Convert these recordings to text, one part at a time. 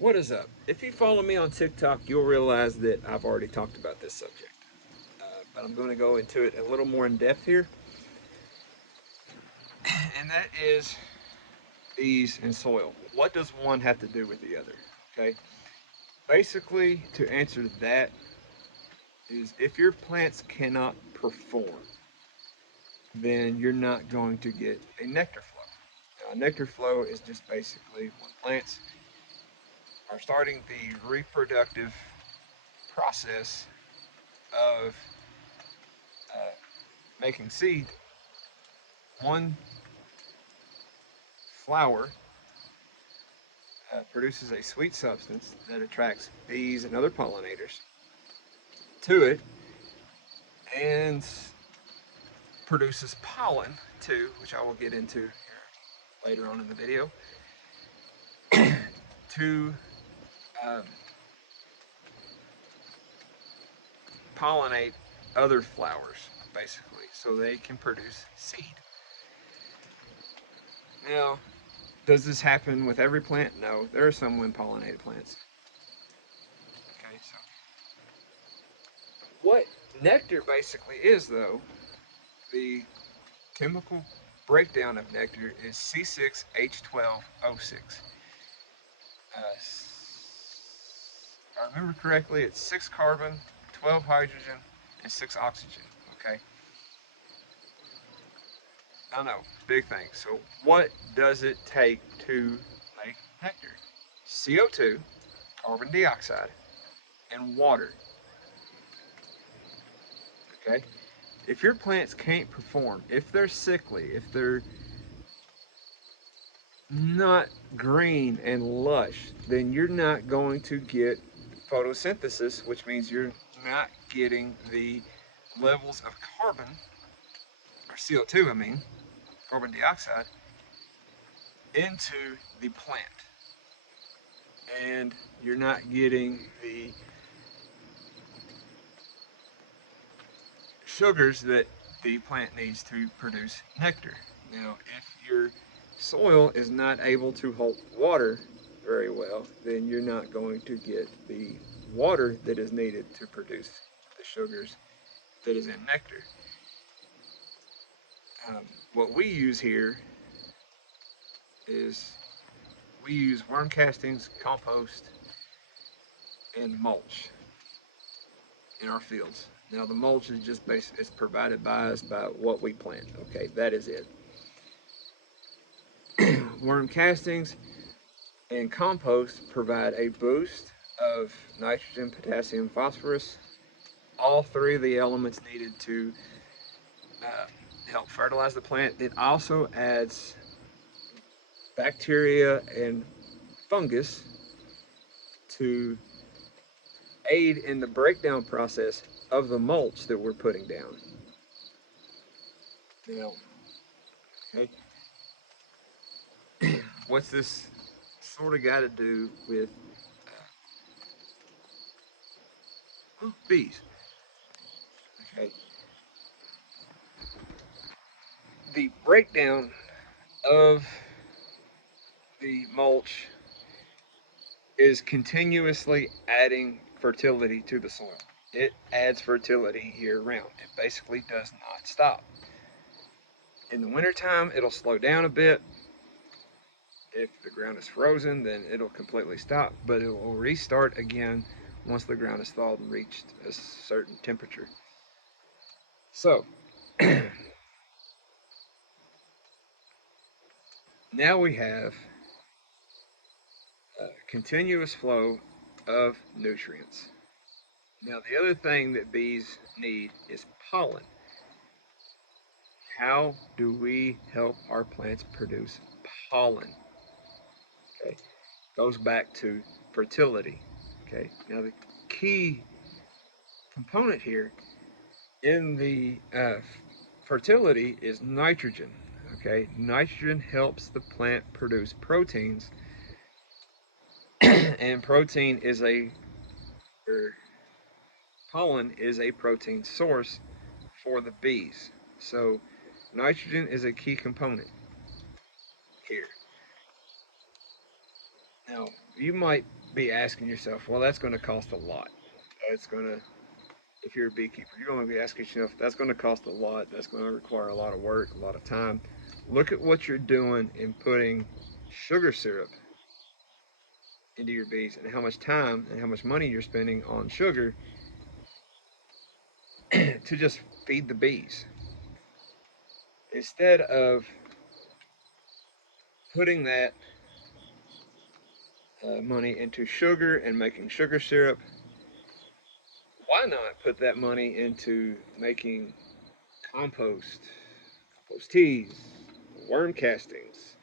What is up? If you follow me on TikTok, you'll realize that I've already talked about this subject. But I'm going to go into it a little more in depth here, and that is bees and soil. What does one have to do with the other? Okay. Basically, to answer that is if your plants cannot perform, then you're not going to get a nectar flow. Now, a nectar flow is just basically when plants are starting the reproductive process of uh, making seed. One flower produces a sweet substance that attracts bees and other pollinators to it and produces pollen too, which I will get into here later on in the video, to um, pollinate other flowers, basically, so they can produce seed. Now, does this happen with every plant? No, there are some wind pollinated plants. Okay, so what nectar basically is, though, the chemical breakdown of nectar is C6H12O6. If I remember correctly, it's 6 carbon, 12 hydrogen, and 6 oxygen. Okay, I know, big thing. So, what does it take to make nectar? CO2, carbon dioxide, and water. Okay, if your plants can't perform, if they're sickly, if they're not green and lush, then you're not going to get photosynthesis, which means you're not getting the levels of carbon, or CO2, I mean, carbon dioxide, into the plant. And you're not getting the sugars that the plant needs to produce nectar. Now, if your soil is not able to hold water very well, then you're not going to get the water that is needed to produce the sugars that is in nectar. What we use here is we use worm castings, compost, and mulch in our fields. Now the mulch is just basically it's provided by us by what we plant. Okay, that is it. Worm castings and compost provide a boost of nitrogen, potassium, phosphorus, all three of the elements needed to uh, help fertilize the plant. It also adds bacteria and fungus to aid in the breakdown process of the mulch that we're putting down. Now, okay, what's this sort of got to do with bees? Okay, the breakdown of the mulch is continuously adding fertility to the soil. It adds fertility year round. It basically does not stop. In the wintertime, it'll slow down a bit. If the ground is frozen, then it'll completely stop, but it will restart again once the ground is thawed and reached a certain temperature. So, now we have a continuous flow of nutrients. Now, the other thing that bees need is pollen. How do we help our plants produce pollen? Okay, goes back to fertility. Okay, now the key component here in the fertility is nitrogen. Okay, nitrogen helps the plant produce proteins, and protein is or pollen is a protein source for the bees. So, nitrogen is a key component here. Now, you might be asking yourself, well, that's going to cost a lot. It's going to, if you're a beekeeper, you're going to be asking yourself, that's going to cost a lot. That's going to require a lot of work, a lot of time. Look at what you're doing in putting sugar syrup into your bees and how much time and how much money you're spending on sugar to just feed the bees. Instead of putting that money into sugar and making sugar syrup, why not put that money into making compost, compost teas, worm castings,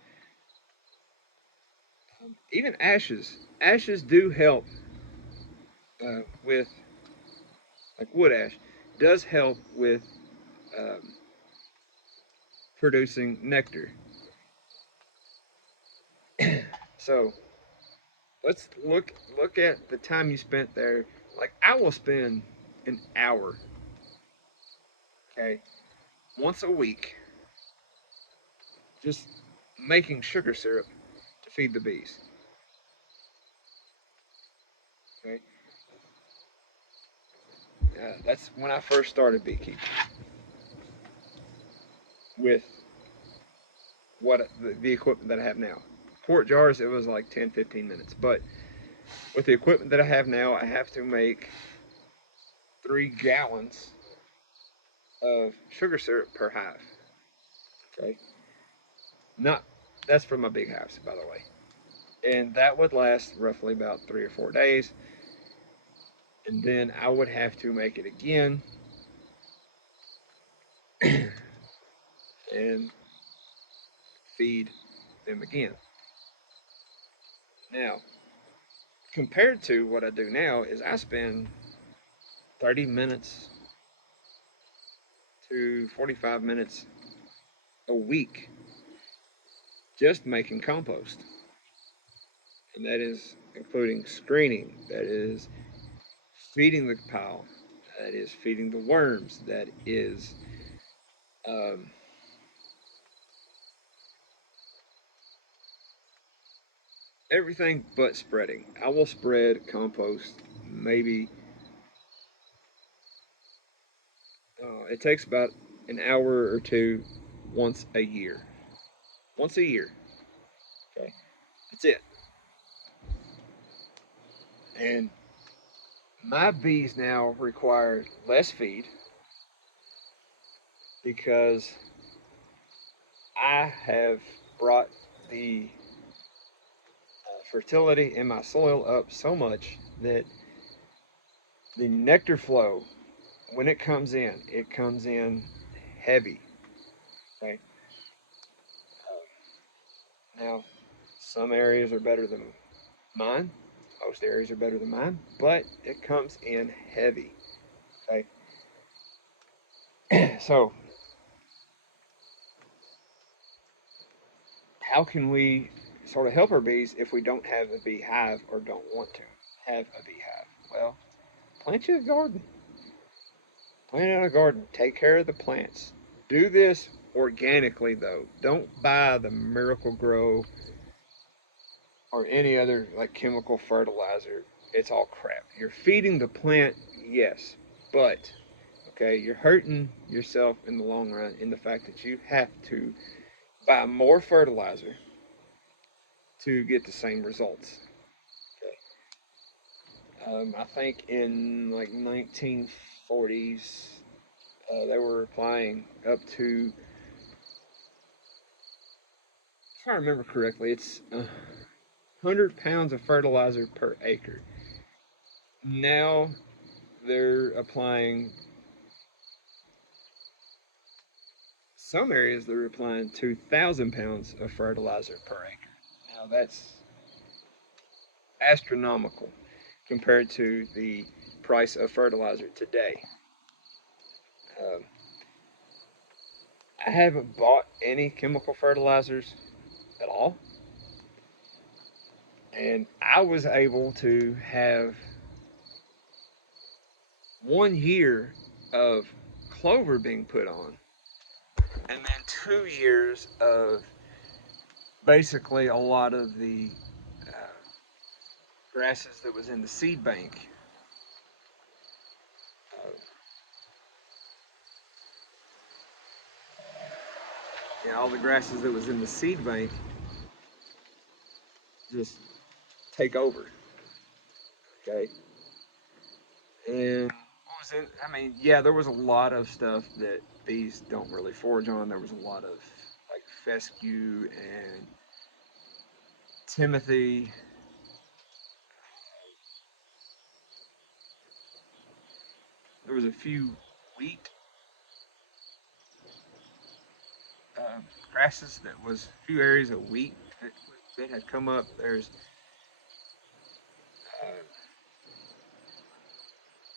even ashes. Ashes do help with, like wood ash, does help with um, producing nectar. So let's look at the time you spent there. Like I will spend an hour, okay, once a week, just making sugar syrup to feed the bees. Okay, that's when I first started beekeeping with what the equipment that I have now. Quart jars, it was like 10, 15 minutes. But with the equipment that I have now, I have to make 3 gallons of sugar syrup per hive. Okay, not that's for my big hives, by the way, and that would last roughly about 3 or 4 days, and then I would have to make it again and feed them again. Now, compared to what I do now, is I spend 30 minutes to 45 minutes a week just making compost. And that is including screening, that is feeding the pile, that is feeding the worms, that is um, everything but spreading. I will spread compost maybe, it takes about an hour or two once a year. Once a year. Okay. That's it. And my bees now require less feed because I have brought the fertility in my soil up so much that the nectar flow, when it comes in heavy. Okay. Now, some areas are better than mine. Most areas are better than mine, but it comes in heavy. Okay. So, how can we sort of help our bees if we don't have a beehive or don't want to have a beehive? Well, plant you a garden. Plant out a garden. Take care of the plants. Do this organically, though. Don't buy the Miracle Grow or any other like chemical fertilizer. It's all crap. You're feeding the plant, yes, but okay, you're hurting yourself in the long run in the fact that you have to buy more fertilizer to get the same results. Okay. I think in like 1940s, they were applying up to, if I remember correctly, it's 100 pounds of fertilizer per acre. Now they're applying, some areas they're applying 2,000 pounds of fertilizer per acre. Now that's astronomical compared to the price of fertilizer today. Um, I haven't bought any chemical fertilizers at all, and I was able to have 1 year of clover being put on, and then 2 years of basically a lot of the grasses that was in the seed bank. Uh, yeah, all the grasses that was in the seed bank just take over. Okay, and what was in? I mean, yeah, there was a lot of stuff that bees don't really forage on. There was a lot of like fescue and timothy. There was a few wheat uh, grasses that was a few areas of wheat that, that had come up. There's uh,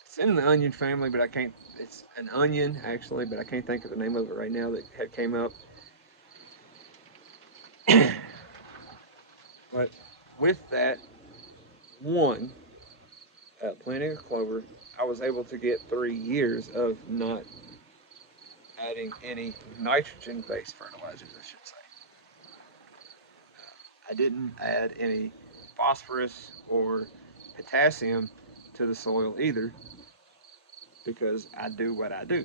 it's in the onion family, but I can't. It's an onion actually, but I can't think of the name of it right now that had came up. But with that one planting a clover, I was able to get 3 years of not adding any nitrogen-based fertilizers, I should say. I didn't add any phosphorus or potassium to the soil either because I do what I do.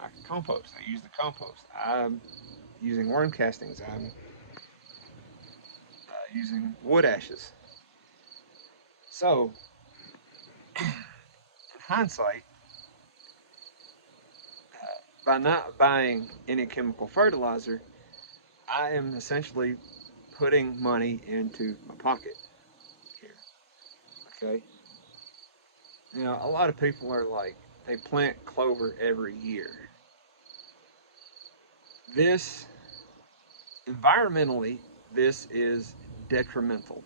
I compost. I use the compost. I'm using worm castings. I'm using wood ashes. So, in hindsight, by not buying any chemical fertilizer, I am essentially putting money into my pocket here. Okay. Now, a lot of people are like, they plant clover every year. This, environmentally, this is detrimental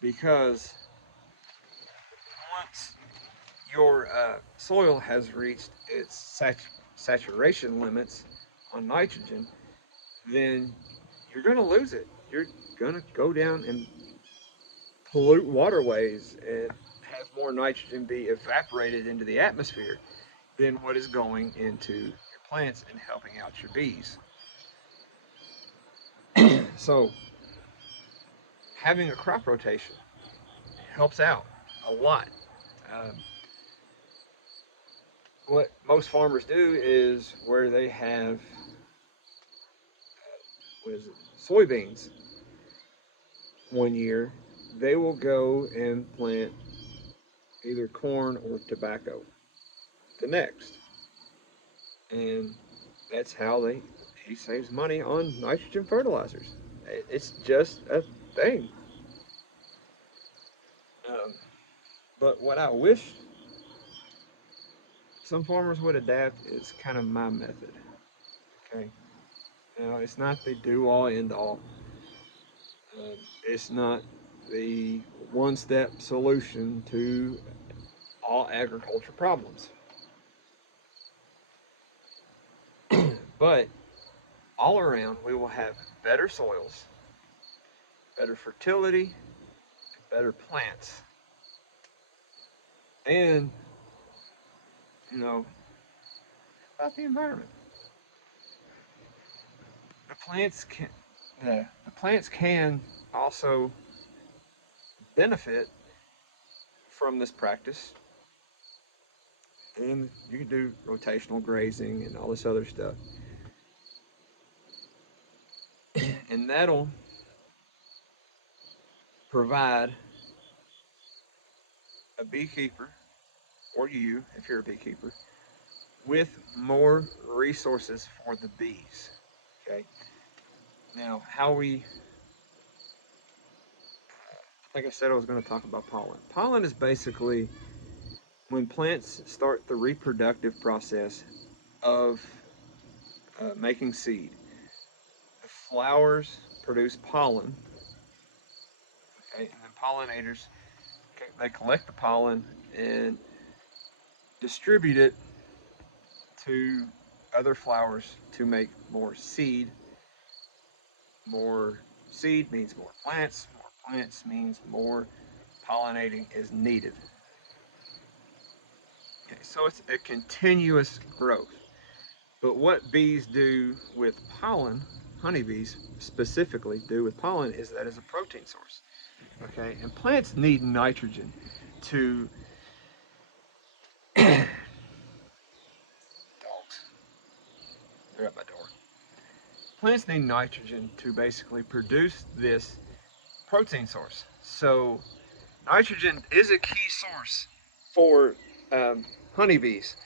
because once your soil has reached its saturation limits on nitrogen, then you're going to lose it. You're going to go down and pollute waterways and have more nitrogen be evaporated into the atmosphere than what is going into your plants and helping out your bees. So, having a crop rotation helps out a lot. Um, what most farmers do is where they have what is it, soybeans one year, they will go and plant either corn or tobacco the next, and that's how they he saves money on nitrogen fertilizers. It's just a thing. Um, but what I wish some farmers would adapt is kind of my method. Okay, now it's not the do all end all. It's not the one step solution to all agriculture problems. But all around, we will have better soils, better fertility, better plants, and you know about the environment. The plants can the plants can also benefit from this practice, and you can do rotational grazing and all this other stuff, and that'll provide a beekeeper or you, if you're a beekeeper, with more resources for the bees. Okay. Now, how we, like I said, I was going to talk about pollen. Pollen is basically when plants start the reproductive process of making seed. The flowers produce pollen, okay, and then pollinators they collect the pollen and distribute it to other flowers to make more seed. More seed means more plants means more pollinating is needed. Okay, so it's a continuous growth. But what bees do with pollen, honeybees specifically do with pollen, is that is a protein source. Okay, and plants need nitrogen to dogs. They're at my door. Plants need nitrogen to basically produce this protein source. So nitrogen is a key source for honeybees.